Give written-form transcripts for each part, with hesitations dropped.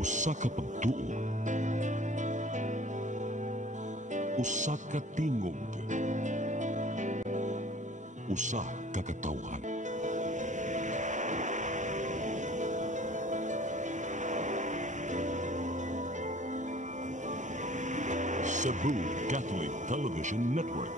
Usa ka pagtuo, usa ka tingog, usa ka katawhan. Cebu Catholic Television Network.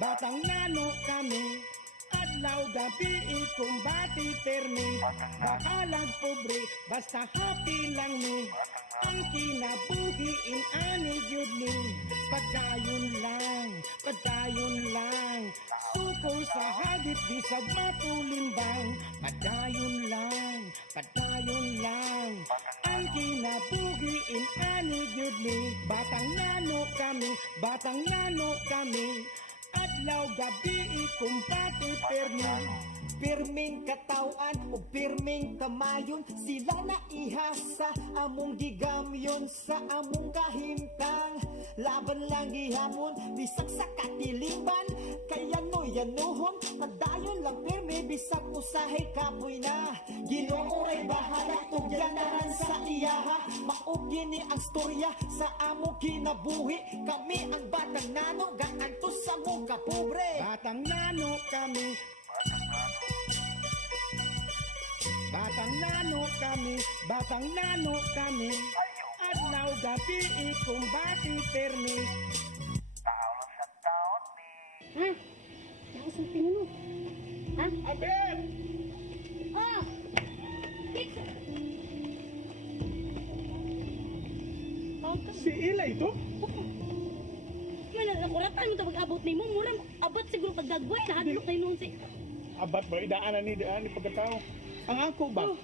Batang nano kami, adlaw gabi ikumbati permi, bahalag pobre, basta happy lang mi, ang kinabuhiin ani gyud mi, pagkayon lang, suko sa hagit bisag matulimbang, pagkayon lang, ang kinabuhiin ani gyud mi, batang nano kami, adlaw gabi ikumpati pirming katawan o pirming kamayon, sila na ihasa among gigamyon sa among kahimtang, laban lang gihamon bisag sa katiliban, kaya no yanuhon padayon lang pirmi bisag usahay kapoy na, Ginoo ay bahala tugyanaran sa iyaha, maugin ni ang storya sa among kinabuhi, kami ang batang nano gaantos sa mong kapobre, batang nano kami, batang nano kami, adlaw gabi ikumbati permi. Paulang sa taon ni. Ha? Nakasang pinuno. Ha? Abel! Oh! Si Ila ito? May nakuratan mo ito pag-abot ni mo. Murang abot siguro pagdagway. Nahadlok na yun si... Abat ba? Idaan ni pagkatao. Ang ako ba? Oh.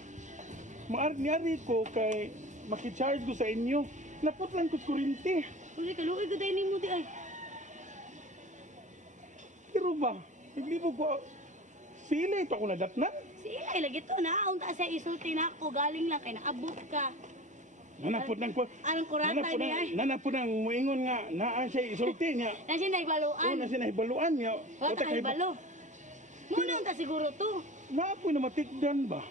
Maari ko kay makicharge ko sa inyo. Napot lang ko kurinti. Uli ka, luoy ko dahil ni mo di ay. Pero ba? Naglibo ko. Sila ito ako nadatnan. Si Ilay lagi to na. Unta siya isulti na ako. Galing lang kay naabot ka. Nanapot ng ko. Anong kurata niya ay? Nanapot ng muingon nga. Naan siya isulti niya. Nasi na ibaluan. Oo, nasi na ibaluan niya. Wata ka ibalo. Muna unta siguro to. Naapoy na matikdan ba?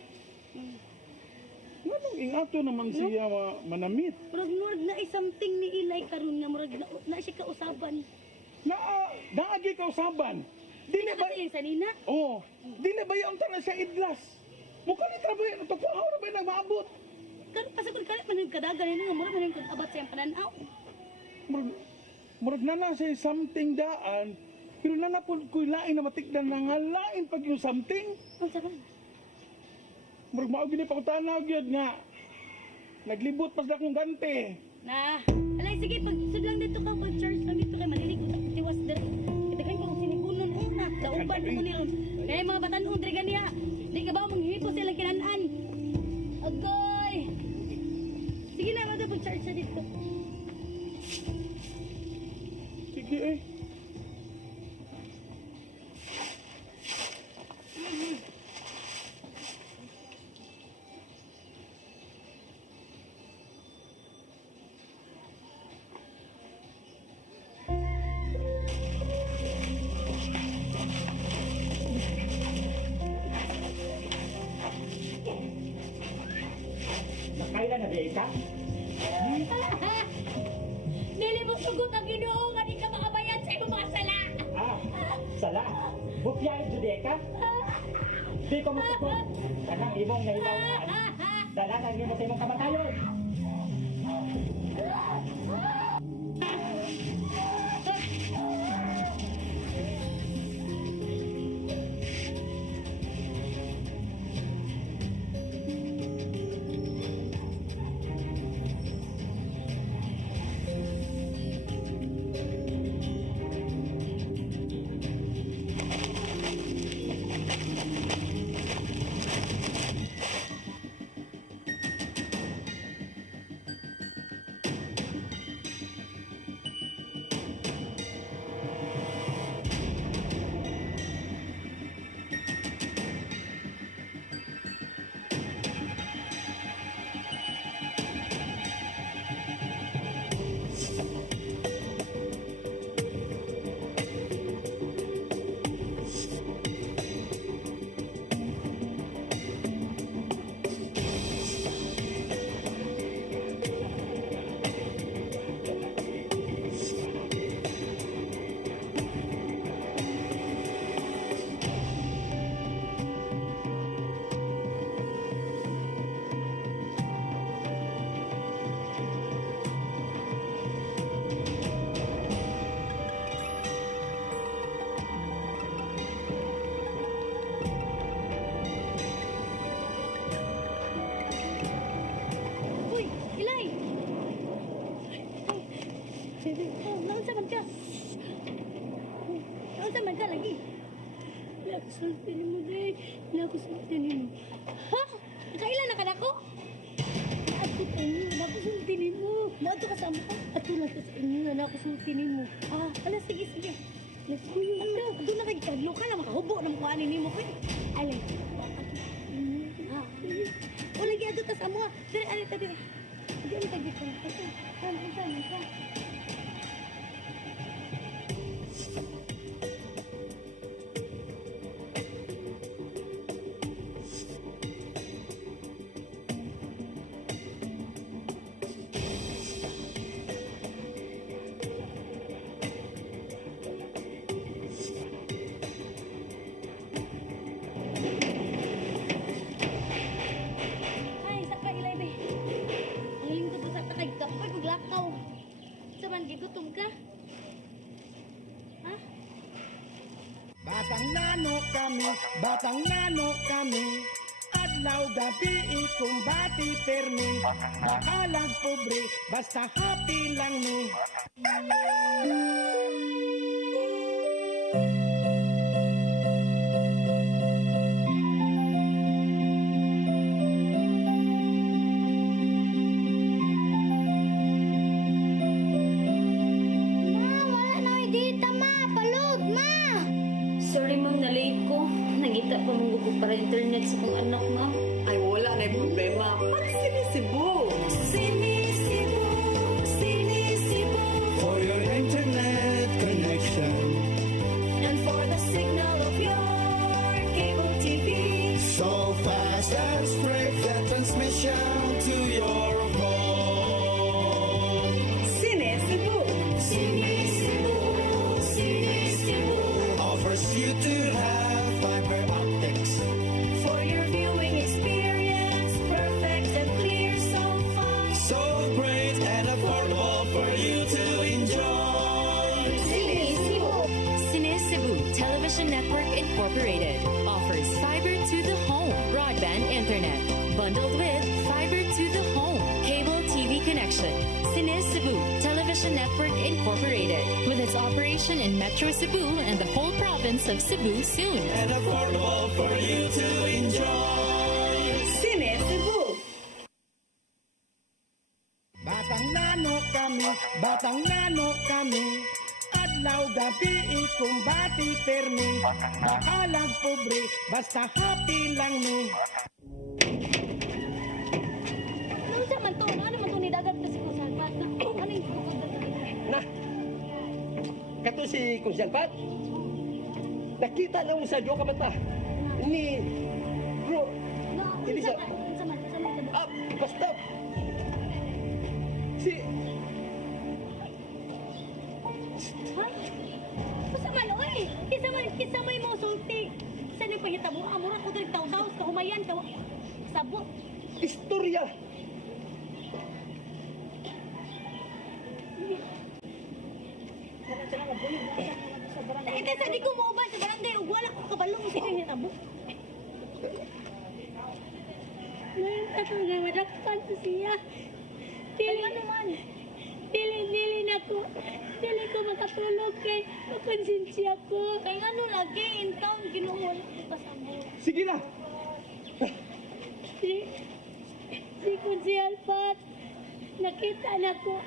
Anong ingato naman siya manamit? Murag na something ni Ilay karon nga murag na siya kausaban. Naagi ka usaban. Dili ba Kasi yung sanina? Oh, dili ba yung tanan siya idlas? Mukha ni trabaho na to, paano ba nang maabot? Karon pasagod kalit man kadagan ni nga murag man yung abat sa pananaw. Murag na siya something daan, pero nanapod ko'y lain na matikdan na nga lain pag yung something. Ang saban. Murag maog ni pagtanag yun nga. Naglibot pas na kong gante. Na, alay sige pag sudlang dito ka pag charge lang dito kay malilig ko sa tiwas dito. Kitagan ko sinibunon una, dauban mo ni ron. Kaya mga batan-on diri ganiya. Di ka ba mong hipo sila kinanan? Agoy. Sige na mado pag charge sa dito. Sige eh. Nakailan na di ka? Dili mo sugot ang Ginoo nga di ka makabayad sa imong mga sala. Sala. Bupyay judeka? Di ko masugot. Kanang imong nahibawan. Dala na imong sa imong kamatayon. Baby, naunsa man ka? Naunsa man ka lagi? Nakusulti ni mo, day. Nakusulti ni mo. Ha? Kailan na ka na ko? Ato ka inyo, nakusulti ni mo. Maato ka sa ama ka. Ato na ka sa inyo, nakusulti ni mo. Ala, sige, sige. Nagkuyo na. Ato na kay kadlo ka na, makahubo ng kuhanin ni mo. Alay. O, lagi ato tas amo. Dire, alay ta, dire. Sige, alay ta, dire. Saan? Batang nano kami, adlaw gabi ikumbati permi, bakalag pobre, basta happy lang mi. Para internet sa kong anak, ma. Ay, wala na yung problema. Mag-sinisibo. Sinisibo. For your internet connection. And for the signal of your cable TV. So fast and straight the transmission to your home. Sinisibo. Sinisibo. Offers you to have fiber optics. For your viewing experience, perfect and clear so far. So great and affordable for you to enjoy. Cine Cebu Television Network Incorporated offers fiber to the home broadband internet bundled with fiber to the home cable TV connection. Cine Cebu Television Network Incorporated with its operation in Metro Cebu and the whole province of Cebu soon. And affordable for you to enjoy. Sinisibo. Batang nano kami, adlaw gabi ikumbati permi, bakalag pobre, basta happy lang mi. Ano sa man to? Ano man to ni dagat kasi ko sa bata? Ano yung tukod na to? Na. Kato si Kusyang Pat. Nakita na mo sa Diyo ka bata. Ni... Bro. Hindi sa... Basta. Si... Ha? Basta man, oy! Kisa may mo sulti. Saan yung pahitabo? Amura ko doon taw-taw, kahumayan, sabot. Istorya. Ito sa di ko maubay sa barangay, ug wala ko kabalo mo sila niya tabo. Ngayon ako nga madakpan sa siya. Dili naman. Dili na ko. Dili ko makatulog kay konsensya ko. Kay ano lagi, in town, ginuhon ko kasama. Sige na. Si Kunsihal Pat, nakita na ko.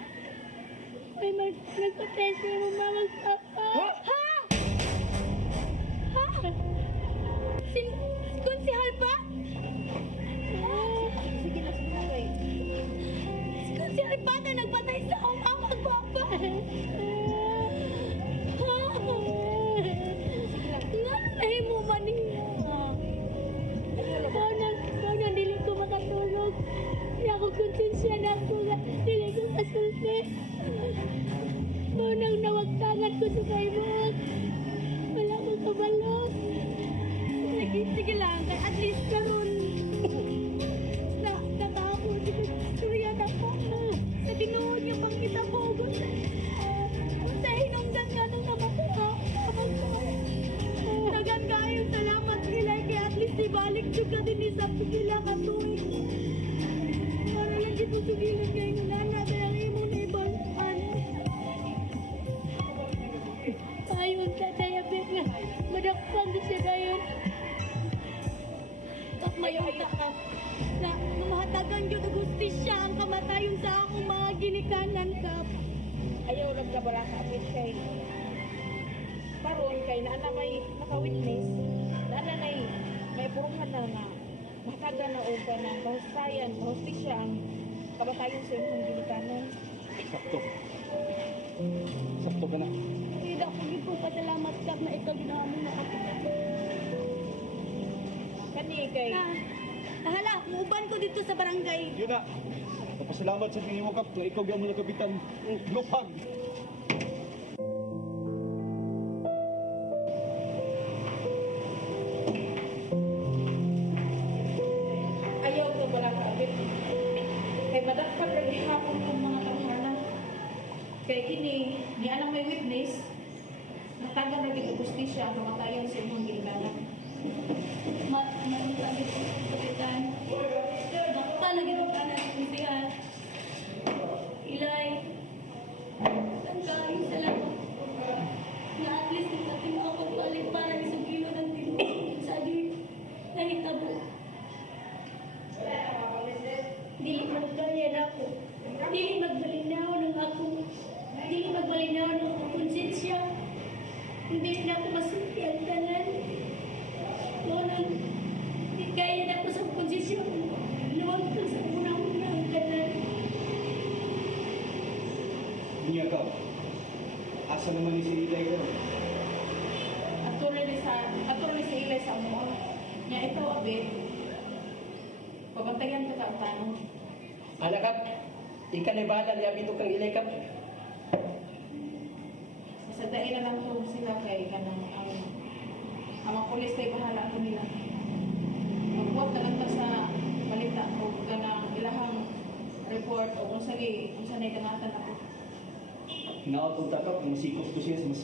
May nagpatensya mo mamang papa. Ha? Ha? Si Kunsihal Pat? Sige na, sige. Si Kunsihal Pat na nagpatay sa mamang papa. Nanay mo man niya. Kau dili ko makatulog. Hindi ako konsensya na ako nga. Dili ko kasulti. Munang nawagtangan ko sa kaibot. Wala ko kabalot. Sige lang. At least karon. Nakatapo. Istorya na ko. Sa tinuod niya pang kita po. kay na may naka-witness, na may puruhan na nga mataga na o ka ng kahusayan, kahustisya ang kabatayon sa imong gilikanon. Sakto. Sakto ka na. Hindi ako gito pasalamat ka na ikaw ginahamon na kapitan. Kani kay Hala, muuban ko dito sa barangay. Yun na. Napasalamat sa tingin mo, Kap. Na ikaw gamon na kapitan. Lupag. ayaw ko wala kabit. Kay madagpag lagi hapon kong mga tawhana. Kay kini, ni alang may witness, natagan lagi ito justisya ang kamatayon sa imong gilikanon. Manita dito sa kapitan. Nakita na gito ka na kumpihan. Ilay. Ang kayo salamat. Na at least natin ako balik para isang kilo ng tinutulog sa akin. Nahitabo. Dili magkaya na ako. Dili magbalinaw ng ako. Dili magbalinaw ng ako konsensya. Hindi na ako masuki ang tanan. Noon, di kaya na ako sa konsensya. Luwag ko sa unang-una ang tanan. Niya ka. Asa naman ni si Ilay ko? Ato rin sa ilay sa mo. Nya ito, abit. Pabantayan ka ang tanong. Anak Kap, ika na bahala niya bito kang Ilay, Kap. Sa dahil na lang to sila kay kanang ang mga pulis kay bahala ko nila. Magbuot na lang ta sa balita o kanang ilahang report o kung sanay kamatan ako. Hinaot ang takap, masikos ko siya sa mas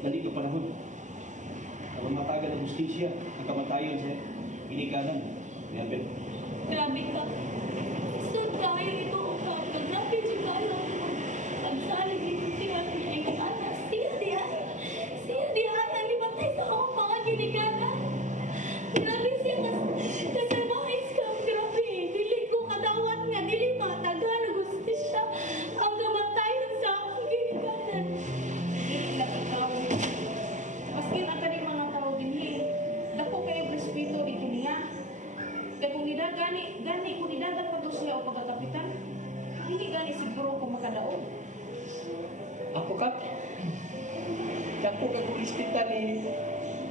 dali na panahon. Kapag matagal ang justisya, ang kamatayon sa inikanan. Ngayon, Grabe ka. Saan kayo ito o ka? Grabe siya kayo. Pagsalig dito siya niya ay kasana. Siya diya. Nalimatay sa akong mga ginikanan. Grabe siya kasi mga iskam. Grabe. Dili ko kadawat nga. Dili mataga. Nagusti siya. Ang kamatayon sa akong ginikanan. Ilang ikaw. Maski na ka rin mga tao dinhi. Dako kayo respeto di kiniya. Kaya kung gani kung nidagat pa to siya o pagkakapitan, hindi gani siguro kung makadaog. ako Kap, ako ka kung ispita ni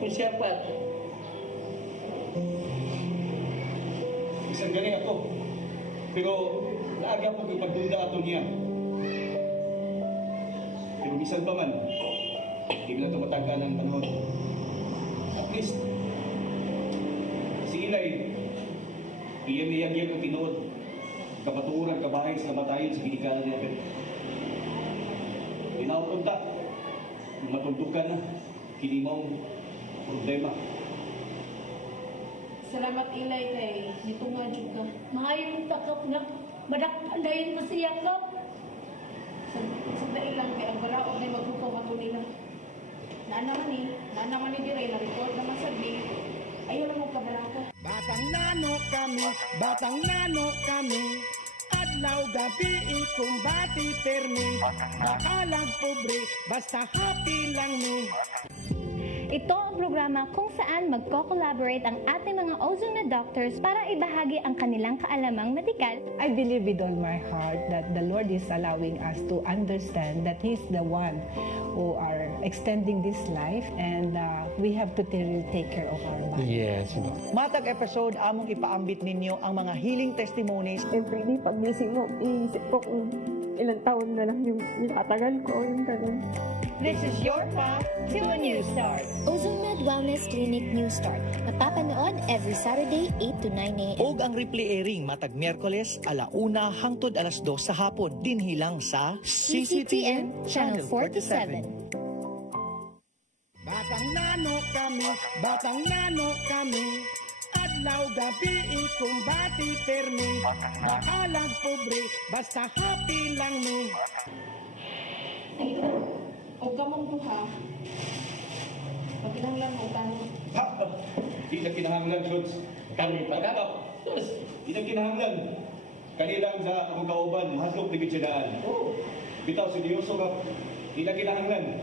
Kunsyapat. Isang galing ako. Pero naaga po kung pagdunda ato niya. Pero bisan pa man, hindi lang tumataga ng panahon. At least, si Ilay, iyan ang tinuod. Kapaturan, kabahay sa kamatayon sa ginikanan niya. Pinaupunta, matuntukan na, kinimaw, problema. Salamat ilay kay nitunga jud ka. Mahayong takap na. Madakpandayin ko siya kap. Sa dahil lang kay ang balaod na maghukom ato nila. Naanaman ni dire na record naman sa di. Ayaw lang mo kabalaka. Batang nano kami, adlaw gabi ikumbati permi, bakalag pobre, basta happy lang mi. Ito ang programa kung saan magko-collaborate ang ating mga ozone na doctors para ibahagi ang kanilang kaalamang medikal. I believe with all my heart that the Lord is allowing us to understand that He's the one who are extending this life, and we have to really take care of our body. Yes. Matag episode, among ipaambit ninyo ang mga healing testimonies. Every day, pag gising mo, iisip ko kung ilang taon na lang yung katagal ko, yung ganun. This is your path to a new start. OzoneMed Wellness Clinic New Start. Napapanood every Saturday, 8 to 9 a.m. Og ang replay airing matag Miyerkules, 1:00 hangtod 2:00 sa hapon, dinhilang sa CCTN Channel 47. Batang nano kami, adlaw gabi ikumbati permi, bakalag pobre, basta happy lang mi. O kamong duha, pagkinahanglan mo tanong. Ha! Di na kinahanglan, Shots. Kami pa ka? Di na kinahanglan. Kanilang sa akong kauban, mahaslok na gitsidaan. Bitaw, seryoso ka. Di na kinahanglan.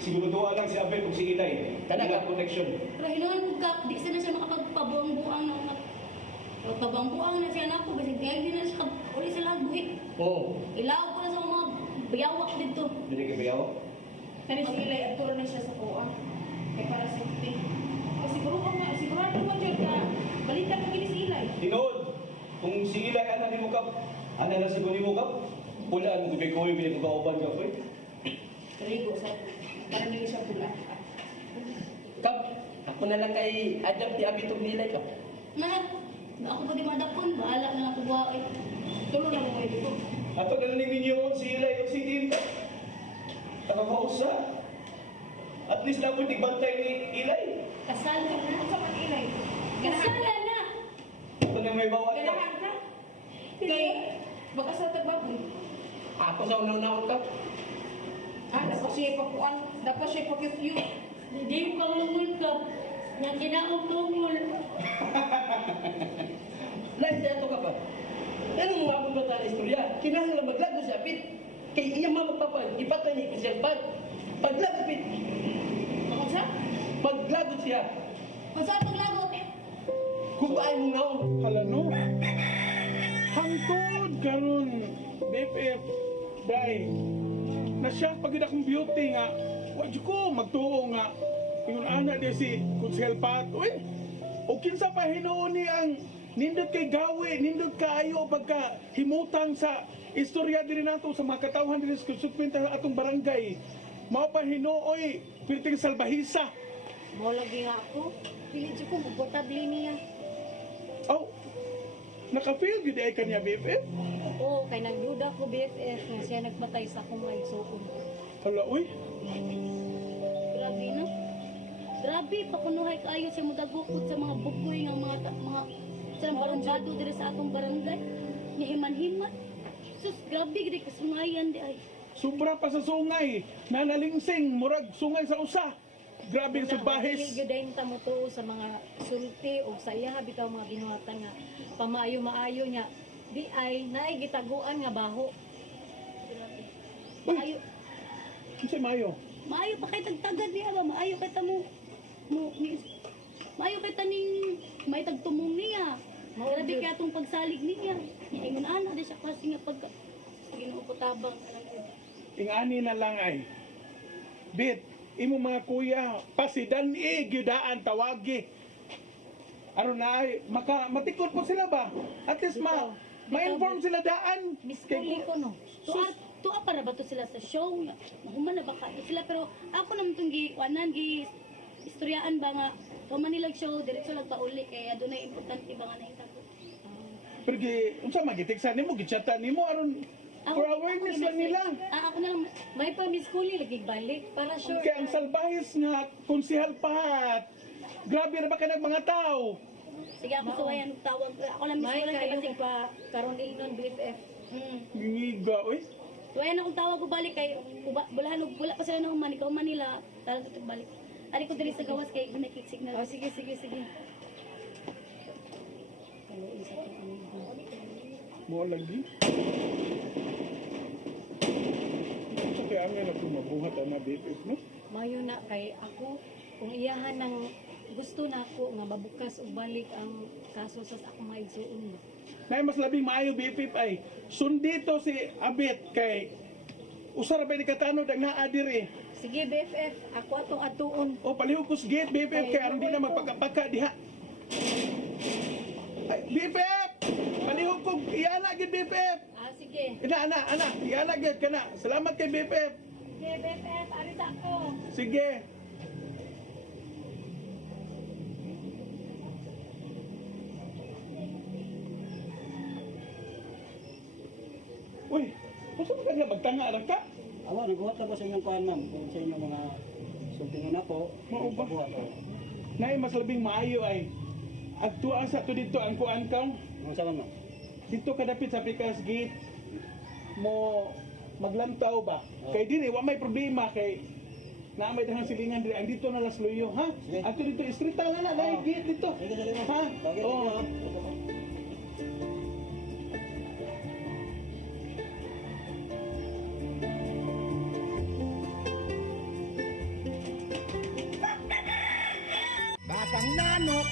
Siguro lang si Abel kung si Inay. Kanang connection. Pero hinuan ko ka, di sila siya makapagpabuang-buang na pabang-buang na siya na ako kasi di na siya uli sila buhit. Oo. Ilaw ko na sa mga bayawak dito. Hindi ka bayawak? Kani si Ilay, aturo na siya sa kuha. Kaya para safety. Kasi sigurado mo dyan ka, balita ka gini si Ilay. Tinood, kung si Inay anak ni Mukap, anak na siguro ni Mukap, pulaan mo kay Kuya pinagkakauban ka po eh. Kaligo sa, para nyo siya pula. Kap, ako na lang kay adapt ni Abitog nilay ka. Ako pa di madakon, bahala na lang kubuha eh. Tulo na mo kayo dito. Ato na lang ninyo si Inay o si Dim. Nakakausa. At least na po tigbantay ni Ilay. Kasal ka na. Sa man Ilay. Kasal na. Ito na may bawat ka. Ganahan ka? Kay, baka sa tagbaboy. Ako sa unaw-unaw ka. Dapat siya ipapuan. Dapat siya ipag-you. Hindi ko lumul ka. Nga kinaumungol. Lahat dito ka pa. Yan ang mga ba tayo istorya. Kinahanglan maglago sa apit. Kay iyang mamapapag, ipatay ni Christian Pag. Paglago apit. Ako sa? Paglago siya. Kung saan paglago? Kumpaan mo nga. Hala no. Hangtod karon BFF dai. Nasyak pagid akong beauty nga. Wa jud ko magtuo nga. Ingon ana di si Kunsel Pat. Uy. O kinsa pa hinuon ni ang nindot kay gawe, nindot kaayo pagka himutang sa istorya diri nato sa mga katawhan diri sa sukmenta atong barangay. Mao pa hinuoy pirting salbahisa. Mo lagi nga ako. Pili jud ko komportable niya. Oh. Naka-feel gid ay kanya BFF? Oo, kay nagduda ko BFF na siya nagbatay sa akong mga igsuon. Hala, uy. Grabe na. Grabe, pakunuhay kaayo siya mudagukod sa mga bukoy ng mga sa barangado diri sa atong barangay. Niya himan-himan. Sus, grabe gid kasungayan di ay. Sobra pa sa sungay. Nanalingsing, murag sungay sa usa. Grabe sa bahis. Dili gyud ta mo tuo sa mga sulti o sa iya bitaw mga binuhatan nga pamaayo-maayo niya. Di ay naay gitaguan nga baho. Grabe. Maayo. Kinsa maayo? Maayo pa kay tagtagad niya ba? Maayo kay ta mo maayo kay taning may tagtumong niya. Grabe kay atong pagsalig niya. Ingon ana di siya kasi nga pagka Ginoo ko tabang alam ko. Ingani na lang ay. Bit, imo mga kuya, pasidan gyudaan tawagi. Aron na ay matikot po sila ba? At least ma-inform sila daan. Miskuli ko no. Tuwa para ba to sila sa show? Mahuman na ba kayo sila? Pero ako naman itong istoryaan ba nga tuman nilang show, diretso lang pauli kaya doon na importante ba nga nahitabo. Pero unsa magitiksan nimo gichatan nimo aron for awareness lang nila. Ako na lang, may pa miskuli lagi balik para sure. Kaya ang salbahis nga konsehal Pat. Grabe na ba ka ng mga tao? Sige ako suwayan tawag. Ako lang miskuli lang kasi pa karon inon BFF. Giga oy. Suwayan akong tawag ko balik kay bulahan wala pa sila nang man ikaw Manila. Tara tutug balik. Ari ko diri sa gawas kay nakik signal. Oh sige. Mo lagi. So kaya ang na mabuhat ang mga BFF no? Mayo na kay ako kung iyahan ng gusto na ako nga mabukas og balik ang kaso sa akong maigsuon. Nay mas labing maayo BFF ay sundito si Abet kay usara ba ni katanod ang naa diri. Sige BFF, ako atong atuon. O palihog ko gate BFF kay aron di na magpagapaka diha. Ay, BFF! Palihog ko iana gid BFF. Sige. Ana, iana gid kana. Salamat kay BFF. Sige BFF, ari sa ako. Sige. Uy, gusto mo kanya magtanga lang ka? Awa, nagbuhat na po sa inyong kuhan, ma'am. Kung sa inyong mga sultingon na po, magbuhat po. Nay, mas labing maayo ay agtuan sa to dito ang kuan kang. Ano sa ma'am? Dito kadapit sa Picas Gate mo maglantaw ba? Kay diri wa may problema kay na may dahang silingan diri ang dito na Las Luyo ha. Ato dito istrita na gate dito. Ha? Oh.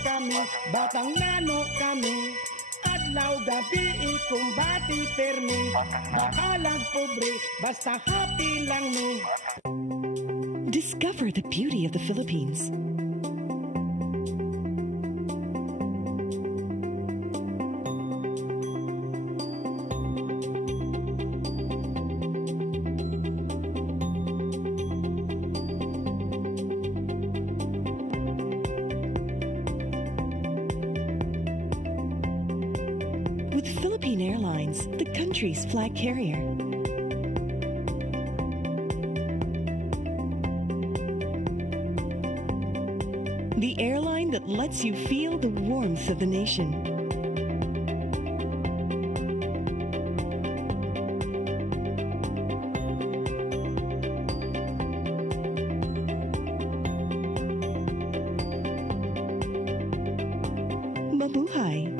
kami, batang nano kami. Adlaw gabi ikumbati permi, bakalag pobre, basta happy lang mi. Discover the beauty of the Philippines. With Philippine Airlines, the country's flag carrier. The airline that lets you feel the warmth of the nation. Mabuhay!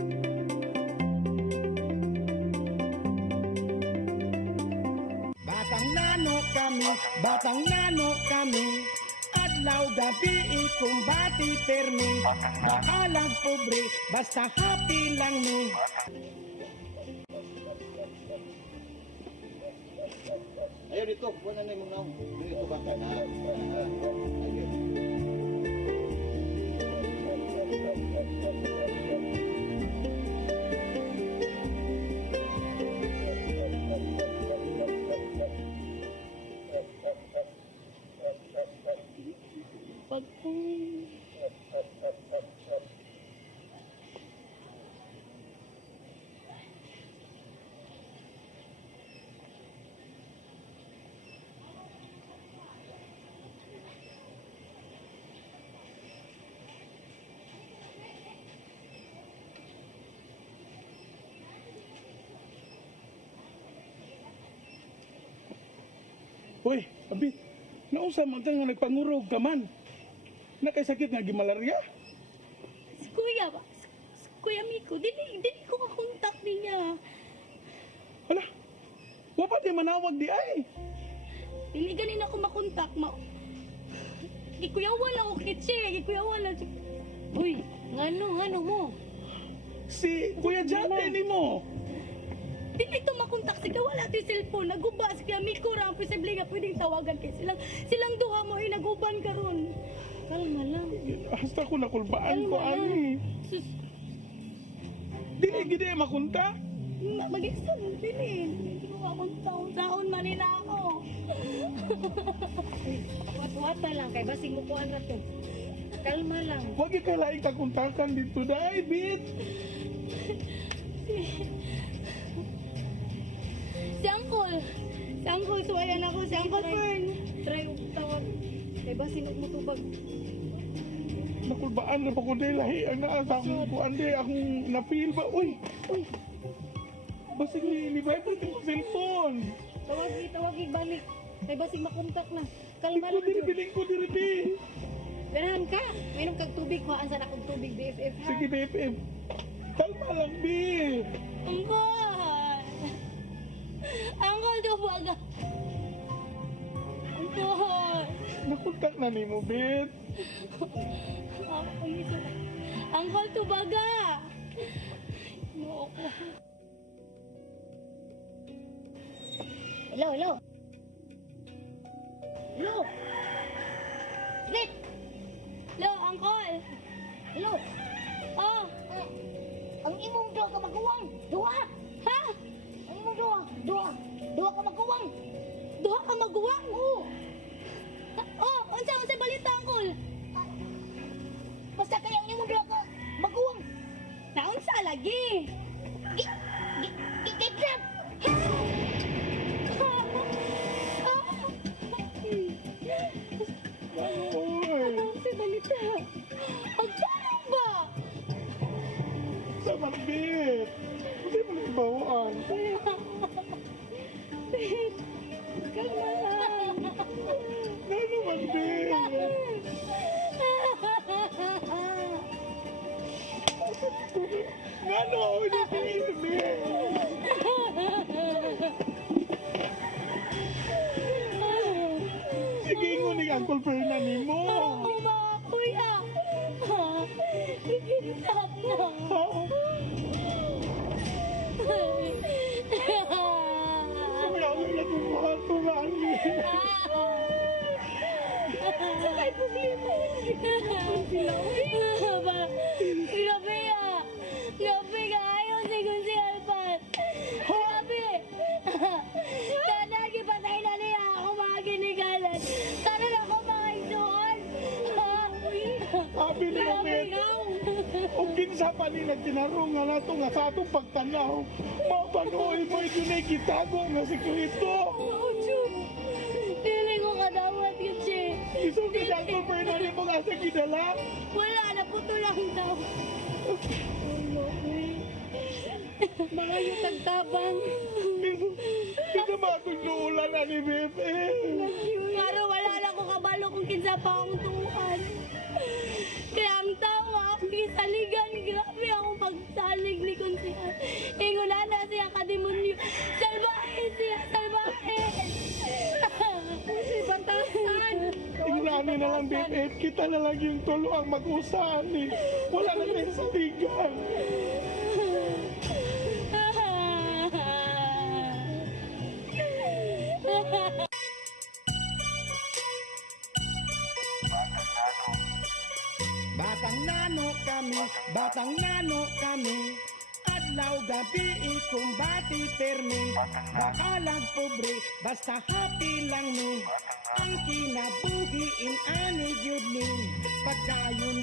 Batang nano kami, adlaw gabi ikumbati permi, bakalag pobre, basta happy lang mi. Ayo dito, buwan na yung naong. Dito ba ka na? Uy, abit, nausa man ka nga nagpangurog ka man. Nakasakit nga gimalarya. Si Kuya ba? Si Kuya Miko, dili ko kakontak niya. Hala, wapa di manawag di ay. Dili ganin ako makontak, Ikuyawan lang ako kitsi, ikuyawan lang. Uy, ngano mo? Si Kuya Jate ni mo. Dili ito makontak si wala ito yung cellphone. Naguba si Kuya Miko ra. Posible nga pwedeng tawagan kay silang duha mo ay naguban karon. Kalma lang. Hasta ko nakulbaan ko, ani. Dili gidi makunta? Mag-isan, dili. Hindi ko makunta. Taon manila ako. Wata lang kay basing mukuan na to. Kalma lang. Huwag ikalaing kakuntakan dito, dahil, bit. Si Uncle, suwayan ako. Si Uncle Fern. Try tawag. Kay basing magmutubag. Nakulbaan na pa ko dahil lahi. Ang naasa akong kuan dahil akong napil ba. Uy! Basing ni-vibrate yung cellphone. Tawagi, balik. Kay basing makontak na. Kalma lang. Biling ko diri. Ganahan ka. Mayroon kag tubig. Kuhaan sana kong tubig, BFF ha. Sige, BFF. Kalma lang, Bif. Uncle, duwaga. Uncle. Nakuntak na ni mo, Bif. Uncle, tubaga. No. Hello. Rick! Hello, Uncle! Hello! Oh! Ang imong duha ka magkuwang! Duha! Ha? Ang imong duha ka magkuwang! Duha ka magkuwang? Oo! Oh! Unsa balita, Uncle? Basta kaya ang imong duha ka magkuwang! Naunsa lagi? Kidnap! Ang balita. Ang tanong ba? Sa magbit. Hindi mo lang bawaan. Kalma lang. Ano magbit? Ano ako natin? Sige, ngunig Uncle Fernan mo. Oo, mga kuya. Sige. Ay, problema. Grabe ah. Grabe ka. Ayaw sigun si Alpat. Grabe. Kanagi patay na niya ako mga ginigalan. Sana na ako mga igsuon. Abi ni Robet. O kinsa pa ni nagtinarungan nato nga sa atong pagtanaw. Mapanoy mo ito na ikitago nga sikreto. Oo, Jun. Dili ko kadawat yun siya. Isang Dr. Fernandez mo nga sa kidala. Wala, naputo lang daw. Mga yutang tabang. Kita ba akong nuulan na ni Bebe? Ngaro, wala na ko kabalo kung kinsa pa akong tuan. Kaya ang tawa, kisaligan, grabe ako pagsalig ni Konsihan. Inguna na siya kademonyo. Salbahe siya, salbahe! Si Batasan! Tingnan na lang, Bebe. Kita na lang yung tulo ang mag-usahan eh. Wala na tayong saligan. Batang nano kami, adlaw gabi ikumbati permi, bakalag pobre, basta happy lang mi, ang kinabuhi ani gyud ni, pagdayon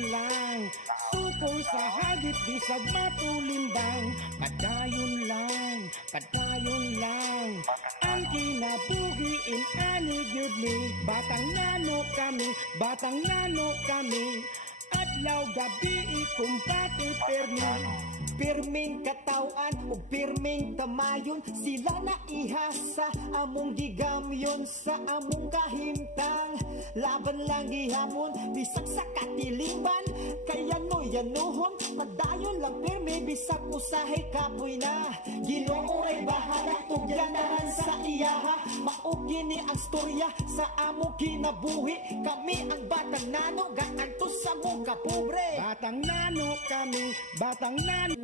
lang, suko sa hagit bisag matulimbang, pagdayon lang, ang kinabuhi ani gyud ni, batang nano kami, adlaw gabi ikumpati permi, pirming katawan o pirming kamayon, sila na ihasa among gigamyon sa among kahimtang, laban lang gihamon bisag sa katiliban, kaya no yanuhon pagdayon lang pirmi bisag usahay kapoy na, Ginoo ay bahala tugyanaran sa iyaha, maugini ang storya sa among kinabuhi, kami ang batang nano gaantos sa mong kapobre, batang nano kami, batang nano.